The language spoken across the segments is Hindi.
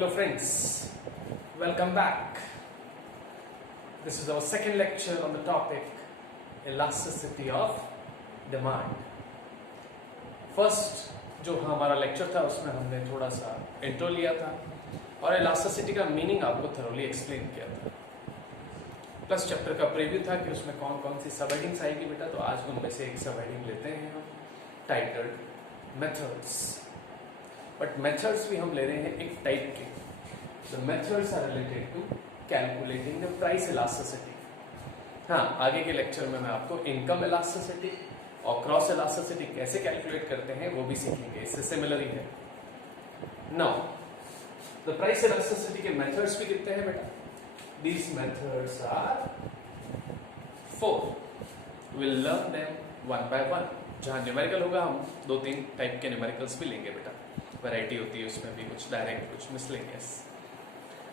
Hello friends, welcome back. This is our second lecture on the topic elasticity of demand. First जो हमारा लेक्चर था उसमें हमने थोड़ा सा इंट्रो लिया था और इलास्टिसिटी का मीनिंग आपको थरोली एक्सप्लेन किया था, प्लस चैप्टर का प्रीव्यू था कि उसमें कौन कौन सी सब हेडिंग्स आएगी बेटा। तो आज उनमें से एक सब हेडिंग लेते हैं हम, टाइटल्ड मेथड्स। बट मेथड्स भी हम ले रहे हैं एक टाइप के। The methods are related to calculating the price elasticity. हाँ, आगे के लेक्चर में मैं आपको इनकम इलास्टिसिटी और क्रॉस इलास्टिसिटी कैसे कैलकुलेट करते हैं वो भी सीखेंगे, इससे सिमिलर ही है। नाउ द प्राइस इलास्टिसिटी के मेथड्स भी कितने हैं बेटा? These methods are 4। Will learn them one by one. जहां न्यूमेरिकल होगा हम 2-3 टाइप के न्यूमेरिकल्स भी लेंगे बेटा, वैरायटी होती है उसमें भी, कुछ डायरेक्ट कुछ miscellaneous.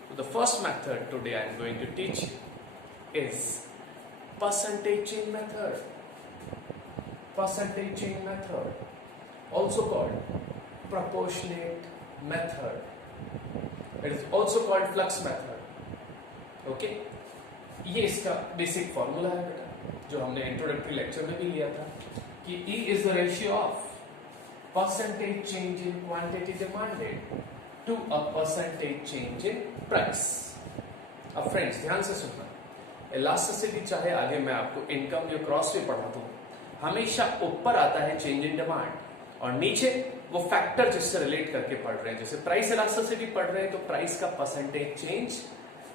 So the first method today I am going to teach you is percentage change method. Percentage change method, also called proportionate method. It is also called flux method. Okay? ये इसका बेसिक फॉर्मूला है बेटा, जो हमने इंट्रोडक्टरी लेक्चर में भी लिया था कि E is the ratio of percentage change in quantity demanded to a percentage change in price. अब फ्रेंड्स ध्यान से सुनना, इलास्टिसिटी चाहे आगे मैं आपको इनकम या क्रॉस भी पढ़ा दूं, हमेशा ऊपर आता है चेंज इन डिमांड और नीचे वो फैक्टर जिससे रिलेट करके पढ़ रहे हैं। जैसे प्राइस इलास्टिसिटी पढ़ रहे हैं तो प्राइस का परसेंटेज चेंज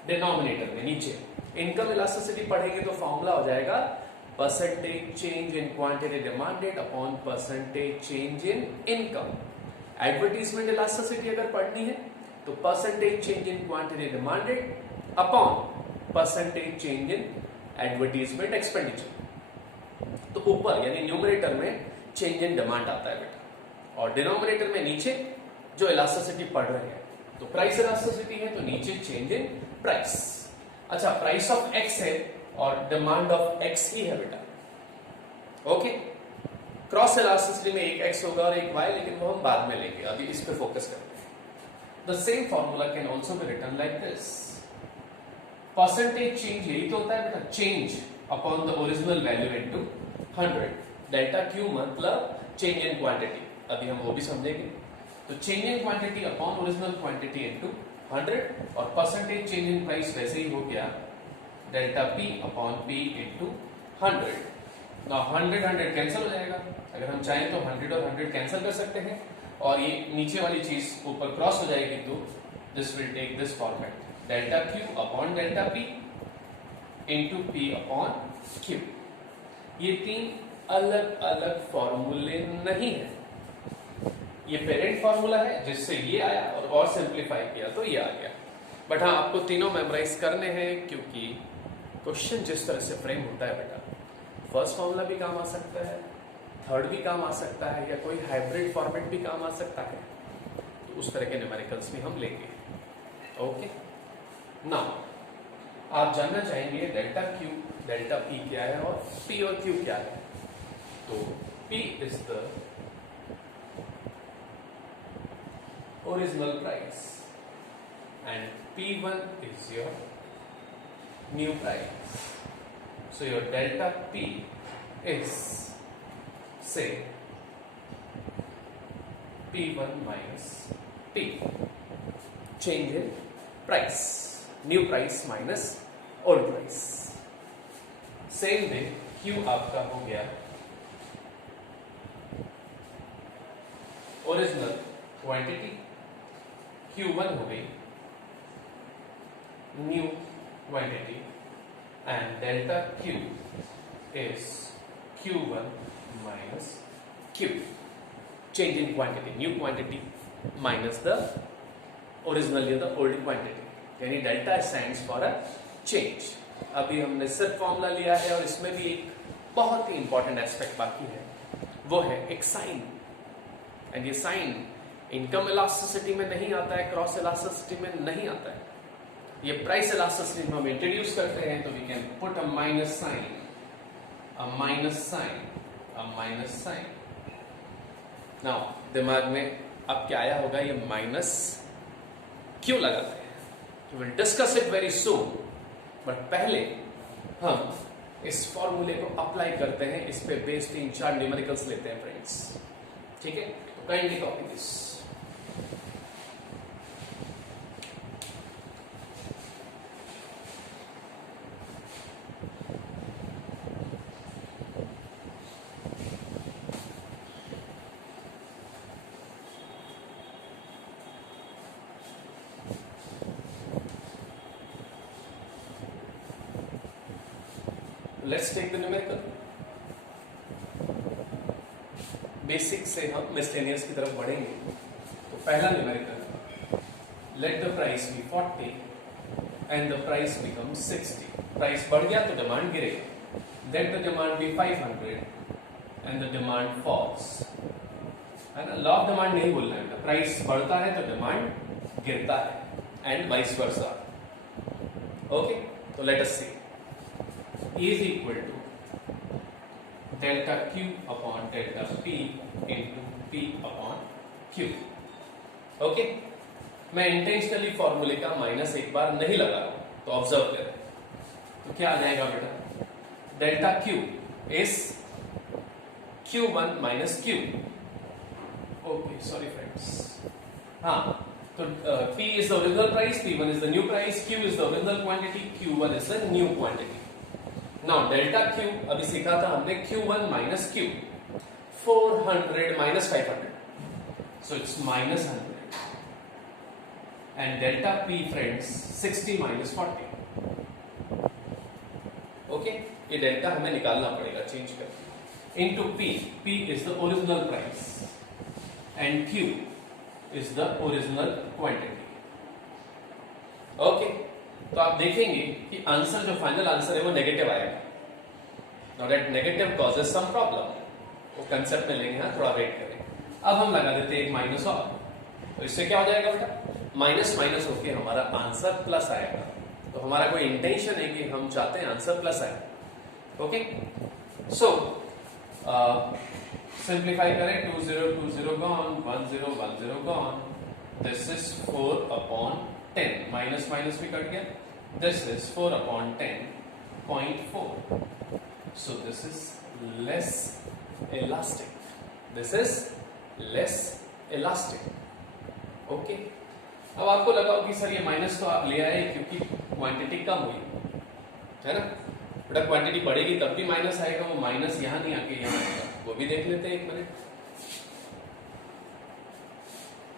डिनोमिनेटर में नीचे, इनकम इलास्टिसिटी पढ़ेंगे तो फॉर्मूला हो जाएगा percentage change in quantity demanded upon percentage change in income. Advertisement elasticity अगर पढ़नी है तो percentage change in quantity demanded upon percentage change in advertisement expenditure. तो ऊपर यानी न्यूमरेटर में चेंज इन डिमांड आता है बेटा, और डिनोमिनेटर में नीचे जो इलास्टिसिटी पढ़ रहे हैं तो प्राइस इलास्टिसिटी है तो नीचे चेंज इन प्राइस। अच्छा, प्राइस ऑफ एक्स है और डिमांड ऑफ एक्स ही है बेटा। ओके, क्रॉस इलास्टिसिटी में एक एक्स होगा और एक वाई, लेकिन वो हम बाद में लेंगे, अभी इस पे फोकस करते हैं। The same formula can also be written like this. Percentage change यही तो होता है बेटा, change upon the original value into 100। Delta Q मतलब चेंज इन क्वांटिटी, अभी हम वो भी समझेंगे। तो change in quantity upon original quantity into 100 और परसेंटेज चेंज इन प्राइस वैसे ही हो गया delta P upon P into 100। Now 100 cancel हो जाएगा, अगर हम चाहें तो 100 और 100 कैंसिल कर सकते हैं और ये नीचे वाली चीज ऊपर क्रॉस हो जाएगी, तो this will take this format, delta Q upon delta P into P upon Q. ये 3 अलग अलग फॉर्मूले नहीं है, ये पेरेंट फॉर्मूला है जिससे ये आया और सिंप्लीफाई किया तो ये आ गया। बट हाँ, आपको तीनों मेमोराइज करने हैं क्योंकि क्वेश्चन जिस तरह से फ्रेम होता है बेटा, फर्स्ट फॉर्मूला भी काम आ सकता है, थर्ड भी काम आ सकता है, या कोई हाइब्रिड फॉर्मेट भी काम आ सकता है, तो उस तरह के न्यूमेरिकल्स भी हम लेंगे। ओके, नाउ आप जानना चाहेंगे डेल्टा क्यू डेल्टा पी क्या है और पी और क्यू क्या है। तो P is the original price and P1 is your new price. So your delta P is, say, P1 minus P. Change in price. New price minus old price. Same way Q आपका हो गया ओरिजिनल क्वांटिटी, Q1 हो गई new quantity, and delta Q is Q1 minus Q. Change in quantity, new quantity minus the original या the old quantity, यानी delta stands for a change। अभी हमने सिर्फ फॉर्मूला लिया है और इसमें भी एक बहुत ही इंपॉर्टेंट एस्पेक्ट बाकी है, वो है एक साइन। एंड ये साइन इनकम इलास्टिसिटी में नहीं आता है, क्रॉस इलास्टिसिटी में नहीं आता है। ये प्राइस इलास्टिसिटी में हम इंट्रोड्यूस करते हैं तो we can put a minus sign, a minus sign, a minus sign. Now दिमाग में अब क्या आया होगा, ये माइनस क्यों लगाते हैं, will discuss it very soon, but पहले हम इस फॉर्मूले को अप्लाई करते हैं, इस पे बेस्ड 3-4 न्यूमेरिकल्स लेते हैं फ्रेंड्स, ठीक है। तो kindly copy this. Let's take the numerical. Basic से हम मिसलेनियस की तरफ बढ़ेंगे। तो पहला numerical, let the price be 40 and the price become 60। Price बढ़ गया तो डिमांड गिरेगा। Let the demand be 500 and the demand falls, है ना। लॉ ऑफ डिमांड नहीं बोलना है, प्राइस बढ़ता है तो डिमांड गिरता है एंड वाइस वर्सा। ओके, तो let us see is equal to delta Q upon delta P into P upon Q। Okay, मैं इंटेंशनली फॉर्मूले का माइनस एक बार नहीं लगा रहा हूं, तो ऑब्जर्व करें। तो क्या आ जाएगा बेटा, delta Q is Q1 minus Q। Okay, sorry friends, हाँ, तो P is the original price, P1 is the new price, Q is the original quantity, Q1 is the new quantity। Now delta Q अभी सीखा था हमने, Q1 minus Q, 400 minus 500, so it's minus 100, and delta P friends 60 minus 40। okay, ये डेल्टा हमें निकालना पड़ेगा चेंज करके, into P is the original price and Q is the original quantity। okay, तो आप देखेंगे कि आंसर, जो फाइनल आंसर है वो नेगेटिव आएगा। Now that negative causes some problem, वो कंसेप्ट में लेंगे, हाँ, थोड़ा वेट करें। अब हम लगा देते हैं एक माइनस और, तो इससे क्या हो जाएगा बेटा, माइनस माइनस होके हमारा आंसर प्लस आएगा। तो हमारा कोई इंटेंशन है कि हम चाहते हैं आंसर प्लस आए। ओके, सो सिंप्लीफाई करें, 2020 gone, 1010 gone, this is 4/10, minus minus भी कट गया, this is 4/10.4, so this is less elastic, this is less elastic। okay, अब आपको लगा कि सर ये माइनस तो आप ले आए क्योंकि क्वांटिटी कम हुई, है ना बेटा, क्वांटिटी बढ़ेगी तब भी माइनस आएगा, वो माइनस यहां नहीं आके यहां आएगा, वो भी देख लेते हैं एक minute.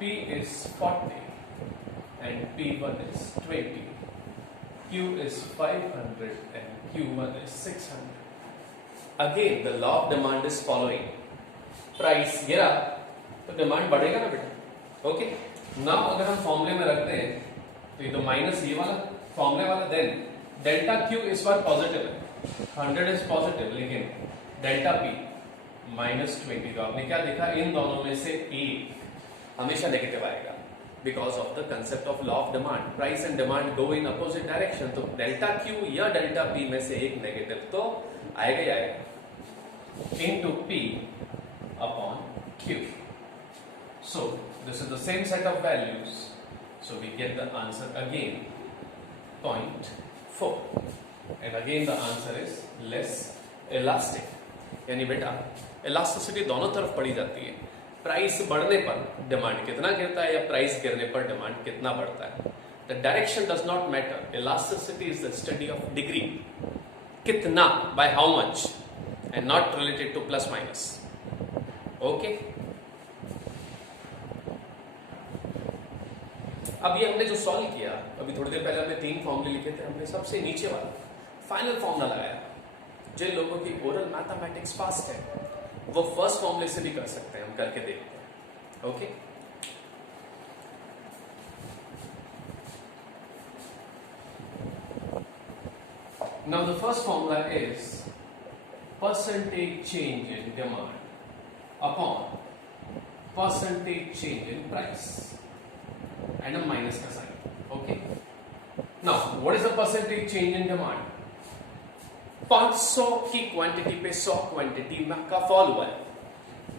P is 40 and P1 is 20, Q is 500 and Q1 is 600। Again the law of demand is following, price गिरा तो डिमांड बढ़ेगा ना बेटा। ओके, नाउ अगर हम फॉर्मूले में रखते हैं तो ये तो माइनस ये वाला फॉर्मूले वाला, देन डेल्टा Q इस बार पॉजिटिव है, 100 इज पॉजिटिव, लेकिन डेल्टा P -20, तो आपने क्या देखा, इन दोनों में से एक हमेशा नेगेटिव आएगा because of the concept of law of demand, price and demand go in opposite direction। तो डेल्टा Q या डेल्टा P में से एक नेगेटिव तो आएगा ही आएगा, into P upon Q। so this is the same set of values, so we get the answer again 0.4, and again the answer is less elastic। यानी बेटा elasticity दोनों तरफ पड़ी जाती है, प्राइस बढ़ने पर डिमांड कितना गिरता है या प्राइस गिरने पर डिमांड कितना बढ़ता है। The direction does not matter, elasticity is the study of degree, कितना, by how much, and not related to plus minus. Okay, अब ये हमने जो सॉल्व किया, अभी थोड़ी देर पहले हमने 3 फॉर्मूले लिखे थे, हमने सबसे नीचे वाला फाइनल फॉर्मूला लगाया। जिन लोगों की ओरल मैथमेटिक्स फास्ट है वो फर्स्ट फॉर्मूले से भी कर सकते हैं, हम करके देखते हैं। Okay, now the first formula is percentage change in demand upon percentage change in price and a minus का sign। okay, now what is the percentage change in demand? 500 की क्वांटिटी पे 100 क्वांटिटी का फॉल हुआ है,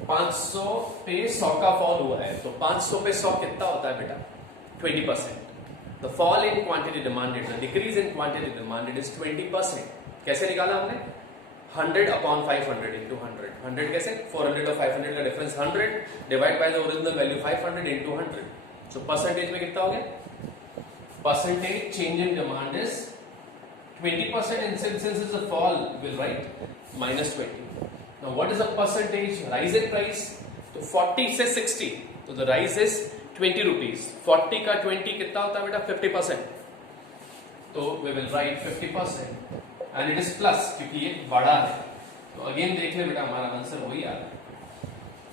500 पे 100 का फॉल हुआ है, तो 500 पे 100 कितना होता है बेटा, 20%। The fall in quantity demanded, the decrease in quantity demanded is 20%. कैसे निकाला हमने? 100 अपॉन 500 इंटू 100. 100 कैसे? 400 और 500 का difference 100 divide by the original value 500 into 100. So percentage में कितना हो गया? Percentage change in demand is 20%, and since it's a fall, we'll write minus 20. Now what is the percentage rise in price? तो 40 से 60, तो the rise is 20 rupees. 40 का 20 कितना होता है बेटा? 50%. तो we will write 50% and it is plus क्योंकि ये बड़ा है. तो अगेन देख ले बेटा, हमारा आंसर वही आ रहा है.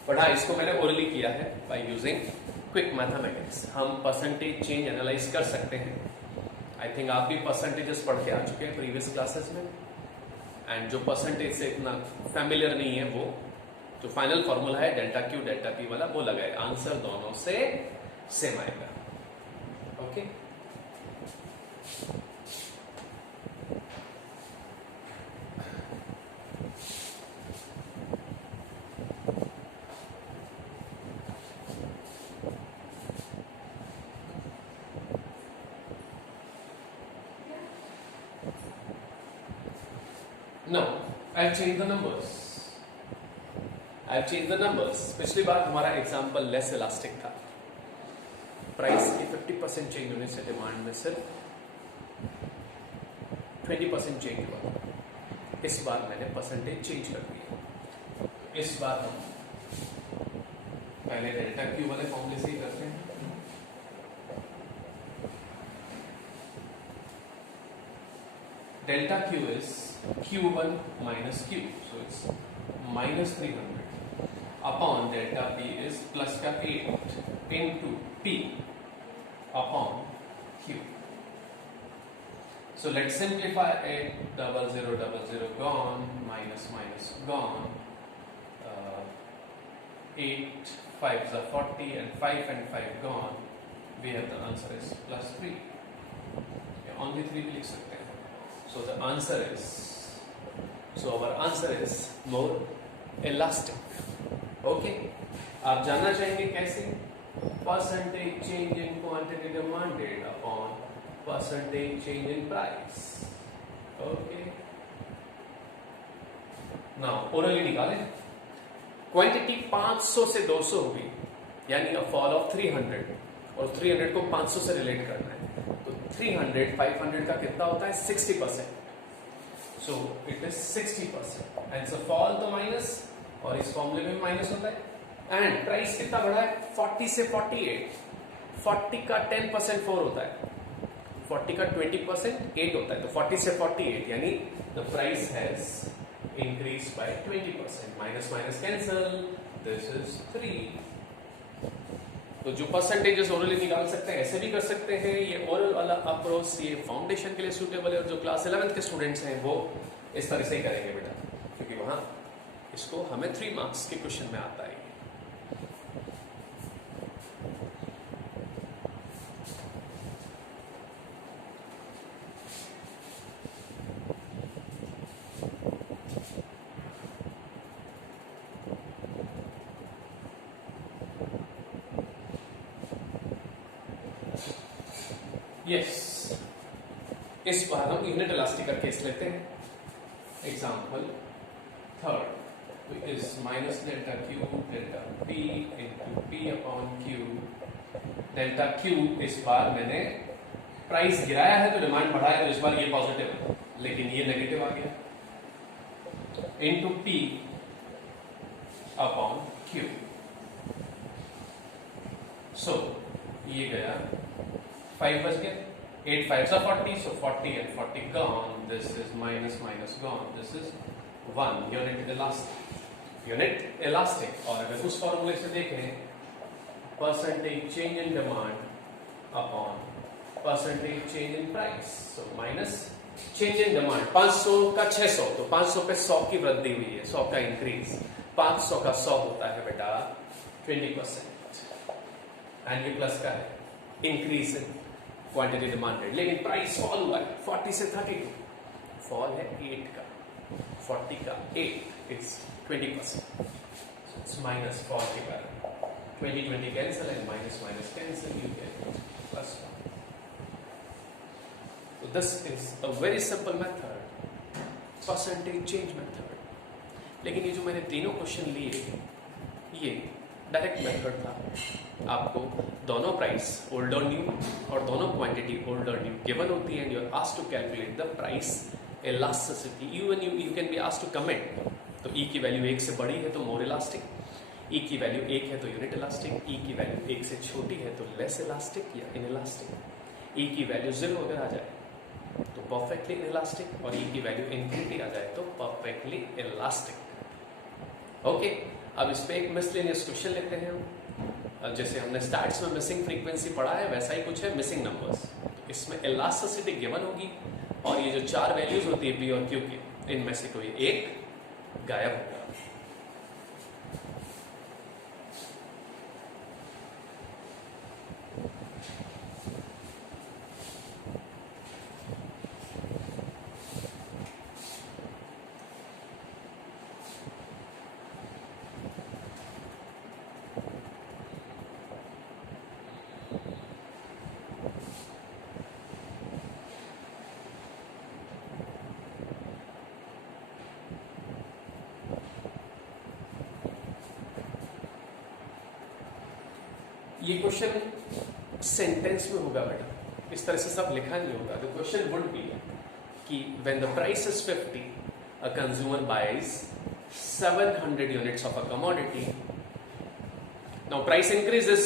बट हाँ, इसको मैंने ओरली किया है by using quick mathematics. हम परसेंटेज चेंज एनालाइज कर सकते हैं. आई थिंक आप भी परसेंटेजेस पढ़ के आ चुके हैं प्रीवियस क्लासेस में, एंड जो परसेंटेज से इतना फैमिलियर नहीं है वो जो फाइनल फॉर्मूला है डेल्टा क्यू डेल्टा पी वाला वो लगाए. आंसर दोनों से सेम आएगा. Okay No, I've changed the numbers. I've changed the numbers. पिछली बार हमारा एग्जाम्पल लेस इलास्टिक था. प्राइस की 50% चेंज होने से डिमांड में सिर्फ 20% चेंज हुआ. इस बार मैंने परसेंटेज चेंज कर दिया. इस बार हम पहले डेल्टा क्यू वाले फॉर्मूले से ही करते हैं. Delta Q is Q1 minus Q, so it's minus 300 upon delta P is plus का 8 into P upon Q. So let's simplify it. 0000 gone, minus minus gone. 8 5s are 40 and 5 and 5 gone. We have the answer is plus 3. Only 3 भी लिख सकते हैं. So the answer is, so our answer is more elastic. Okay? आप जानना चाहेंगे कैसे? Percentage change in quantity demanded upon percentage change in price. Okay? Now orally निकालें. Quantity 500 से 200 हुई, यानी a fall of 300, और 300 को 500 से रिलेट करना है. 300 500 का कितना होता है? 60%. So it is 60%. And so fall तो माइनस, और इस फॉर्मूले में माइनस होता है. एंड प्राइस कितना बढ़ा है? 40 से 48. 40 का 10% 4 होता है. 40 का 20% 8 होता है. तो 40 से 48 यानी the price has increased by 20%. Minus minus cancel. This is 3. तो जो परसेंटेजेस ओरली निकाल सकते हैं ऐसे भी कर सकते हैं. ये ओरल वाला अप्रोच ये फाउंडेशन के लिए सूटेबल है, और जो क्लास 11th के स्टूडेंट्स हैं वो इस तरह से ही करेंगे बेटा, क्योंकि वहां इसको हमें 3 मार्क्स के क्वेश्चन में आता है. यस, इस बार हम यूनिट इलास्टिक का केस लेते हैं. Example third is minus delta Q delta P into P upon Q. Delta Q इस बार मैंने प्राइस गिराया है तो डिमांड बढ़ा है, तो इस बार ये पॉजिटिव है, लेकिन ये नेगेटिव आ गया. Into P upon Q. So ये गया 5 बच गया. 8 5s are 40, so 40 and 40 gone. This is minus minus gone. This is 1 unit elastic. Unit elastic. और अगर उस फॉर्मूले से देखें, percentage change in demand upon percentage change in price. So minus change in demand. 500 का 600, तो 500 पे 100 की वृद्धि हुई है, 100 का इंक्रीज. 500 का 100 होता है बेटा 20%. एंड ये प्लस का है, इंक्रीज इन क्वांटिटी डिमांडेड. लेकिन प्राइस फॉल हुआ है 40 से 32. फॉल है 8 का, 40 का 8 इट्स 20%. इट्स माइनस फॉल के कारण 20 20 cancel and minus minus cancel, you get plus 1. This is a very simple method, percentage change method. लेकिन ये जो मैंने तीनों क्वेश्चन लिए ये डायरेक्ट मेथड था. आपको दोनों प्राइस ओल्ड और न्यू और दोनों क्वांटिटी ओल्ड और न्यू गिवन होती है and you are asked to calculate the price elasticity. You can be asked to comment. तो ई की वैल्यू 1 से बड़ी है तो मोर इलास्टिक, ई की वैल्यू 1 है तो यूनिट इलास्टिक, ई की वैल्यू 1 से छोटी है तो लेस इलास्टिक या इन इलास्टिक, ई की वैल्यू 0 अगर आ जाए तो परफेक्टली इलास्टिक और ई की वैल्यू इन्फिनिटी आ जाए तो परफेक्टली इलास्टिक. ओके, अब इस पे एक मिसलेनियस क्वेश्चन लेते हैं हम. जैसे हमने स्टार्ट्स में मिसिंग फ्रीक्वेंसी पढ़ा है वैसा ही कुछ है मिसिंग नंबर्स. तो इसमें इलास्टिसिटी गिवन होगी और ये जो 4 वैल्यूज होती है पी और क्यू की, इनमें से कोई एक गायब होगा. ये क्वेश्चन सेंटेंस में होगा बेटा, इस तरह से सब लिखा नहीं होगा. द क्वेश्चन वुड बी कि when the price is 50 a consumer buys 700 units of a commodity. Now price increases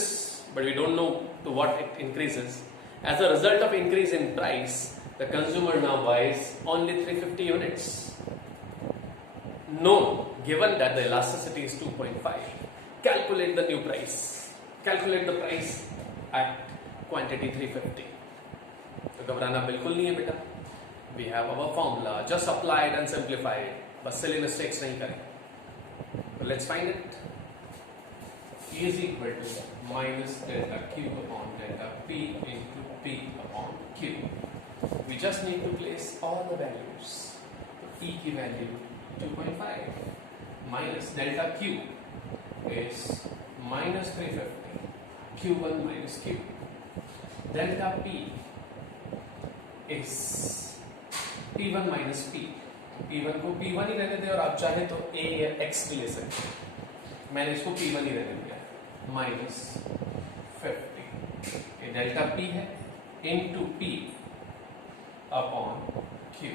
but we don't know to what it increases. As a result of increase in price the consumer now buys only 350 units. Now given that the elasticity is 2.5. Calculate the new price. Calculate the price at quantity 350. तो घबराना बिल्कुल नहीं है बेटा. We have our formula. Just apply it and simplify it. बस silly mistakes नहीं करें. So let's find it. E is equal to minus delta Q upon delta P into P upon Q. We just need to place all the values. E की value 2.5 minus delta Q is minus 350. Q1 minus Q. Delta P is P1 minus P. P1 को P1 ही रहने दें और आप चाहे तो A या X भी ले सकते हैं. मैंने इसको P1 ही रहने दिया. Minus 50. ये डेल्टा P है into P upon Q.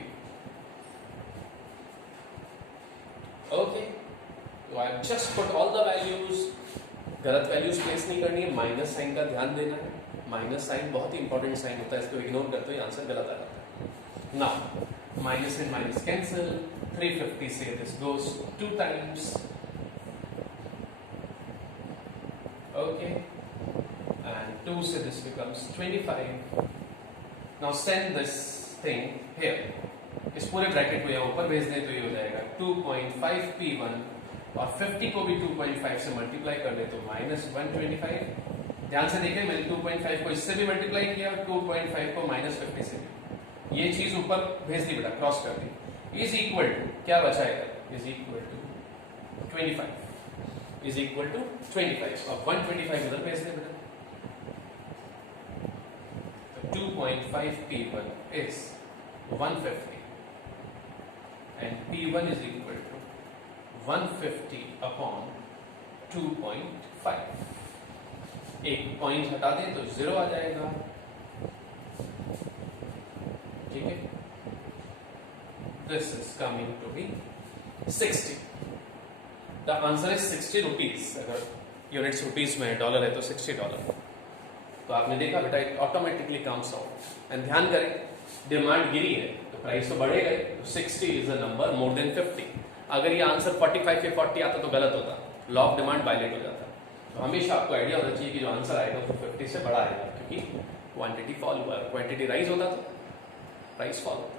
Okay. So I have just put all the values. गलत वैल्यूज प्लेस नहीं करनी है. माइनस साइन का ध्यान देना है. माइनस साइन बहुत ही इंपॉर्टेंट साइन होता है, इसको इग्नोर करते हो आंसर गलत आ जाता है. Now minus and minus cancel. 350 से this goes 2 times. Okay, and 2 से this becomes 25. Now send this thing here. इस पूरे ब्रैकेट को यहाँ ऊपर भेज दें तो ये हो जाएगा 2.5 P1 और 50 को भी 2.5 से मल्टीप्लाई कर दे तो माइनस 125. ध्यान से देखें, मैंने 2.5 को इससे भी मल्टीप्लाई किया और 2.5 को माइनस 50 से भी. ये चीज ऊपर भेज दी बेटा, क्रॉस कर दी. इज इक्वल टू क्या बचाएगा? Is equal to 25. Is equal to 25. अब 125 इधर भेज दे बेटा. 2.5 P1 is 150 and P1 is equal to 150 upon 2.5. एक पॉइंट हटा दें तो 0 आ जाएगा. ठीक है. This is coming to be 60. The answer is 60 rupees. अगर यूनिट्स रुपीज में डॉलर है तो $60. तो आपने देखा बेटा it automatically comes out. And ध्यान करें, डिमांड गिरी है तो प्राइस तो बढ़ेगा. तो 60 is a number more than 50. अगर ये आंसर 45 या 40 आता तो गलत होता. लॉ ऑफ डिमांड वायलेट हो जाता. तो हमेशा आपको आइडिया होना चाहिए कि जो आंसर आएगा वो 50 से बड़ा आएगा, क्योंकि क्वांटिटी फॉल हुआ है. क्वांटिटी राइज होता तो प्राइस फॉल होता.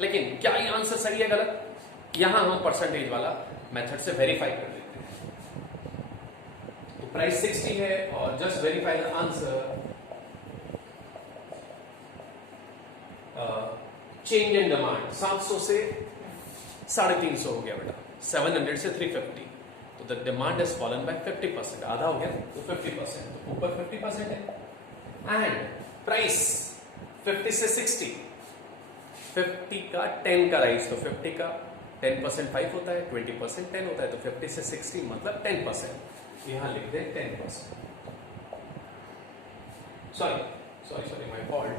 लेकिन क्या ये आंसर सही है गलत, यहां हम परसेंटेज वाला मेथड से वेरीफाई कर लेते हैं. तो प्राइस 60 है और just verify the answer. Change in demand 700 से 350 हो गया बेटा. 700 से 350. तो the demand is fallen bye 50%. आधा हो गया तो 50%. तो ऊपर 50% है. एंड प्राइस 50 से 60 50 का 10 का राइज, तो 50 का 10% 5 होता है, 20% 10 होता है, तो 50 से 60 मतलब 10%। यहां लिख दें 10%। Sorry my fault.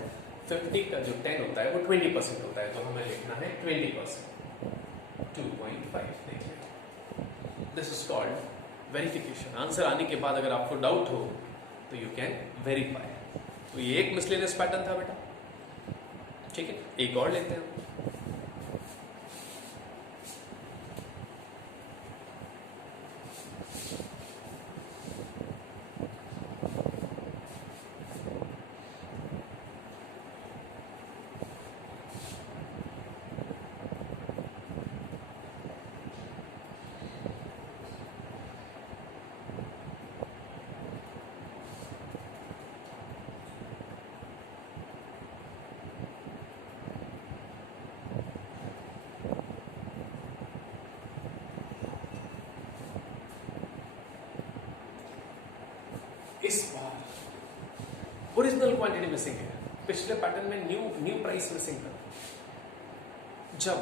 50 का जो 10 होता है वो 20% होता है, तो हमें लिखना है 20%, 2.5। देखिए, this is called verification. Answer आने के बाद अगर आपको डाउट हो तो यू कैन वेरीफाई। तो ये एक मिसलेनियस पैटर्न था बेटा, ठीक है। एक और लेते हैं। इस बार ओरिजिनल क्वांटिटी मिसिंग है, पिछले पैटर्न में न्यू प्राइस मिसिंग था। जब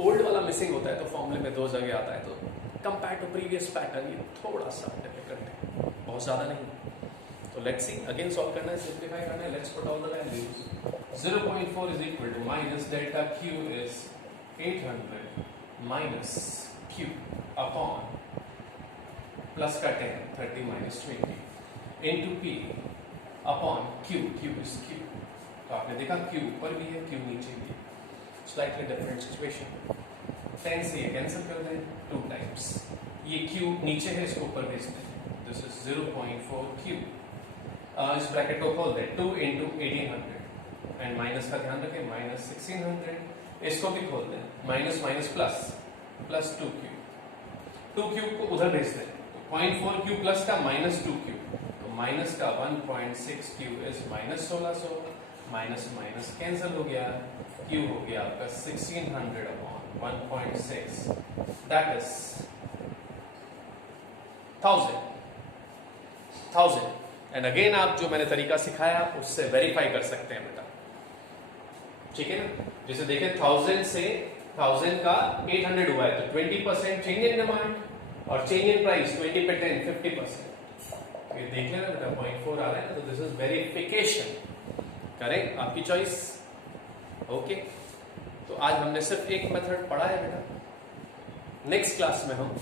ओल्ड वाला मिसिंग होता है तो फॉर्मूले में 2 जगह आता है, तो कंपेयर टू प्रीवियस पैटर्न ये थोड़ा सा डिफिकल्ट है, बहुत ज्यादा नहीं। तो लेट्स सी, अगेन सॉल्व करना है, सिंप्लीफाई करना है। Let's put all the values. 0.4 is equal to minus delta Q is 800 minus Q upon plus का 10, 30 minus 20 into P upon Q, Q is Q। तो आपने देखा Q ऊपर भी है, Q नीचे भी है, स्लाइटली डिफरेंट सिचुएशन। 10 से ये कैंसिल कर दें 2 टाइम्स, ये Q नीचे है, इसको ऊपर भेज दें, दिस इज 0.4 Q। इस ब्रैकेट को खोल दें, 2 into 1800 एंड माइनस का ध्यान रखें, माइनस 1600। इसको भी खोल दें, minus minus plus, plus 2Q। 2Q को उधर भेज दें, तो 0.4Q प्लस का माइनस 2Q, तो माइनस का 1.6Q is minus 1600, minus minus cancel हो गया, Q हो गया आपका 1600 upon 1.6, that is 1000। And again आप जो मैंने तरीका सिखाया उससे वेरीफाई कर सकते हैं बेटा, ठीक है ना। जैसे देखें 1000 से 1000 का 800 हुआ है, तो 20% चेंज इन डिमांड और चेंज इन प्राइस 20 पे 10, 50%। ये देख लेना बेटा, 0.4 आ रहा है ना, तो दिस इज वेरिफिकेशन। करेक्ट, आपकी चॉइस। ओके, तो आज हमने सिर्फ एक मेथड पढ़ा है बेटा। नेक्स्ट क्लास में हम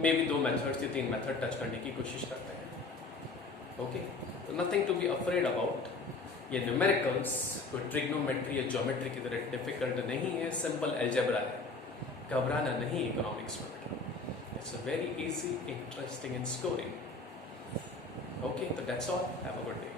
मे बी 2 मेथड्स या 3 मेथड टच करने की कोशिश करते हैं। ओके, तो nothing to be afraid about. ये न्यूमेरिकल्स कोई ट्रिग्नोमेट्री या ज्योमेट्री की तरह डिफिकल्ट नहीं है, सिंपल अलजेब्रा है, घबराना नहीं इकोनॉमिक्स में बेटा। It's a very easy, interesting and scoring. Okay, तो that's all, have a good day.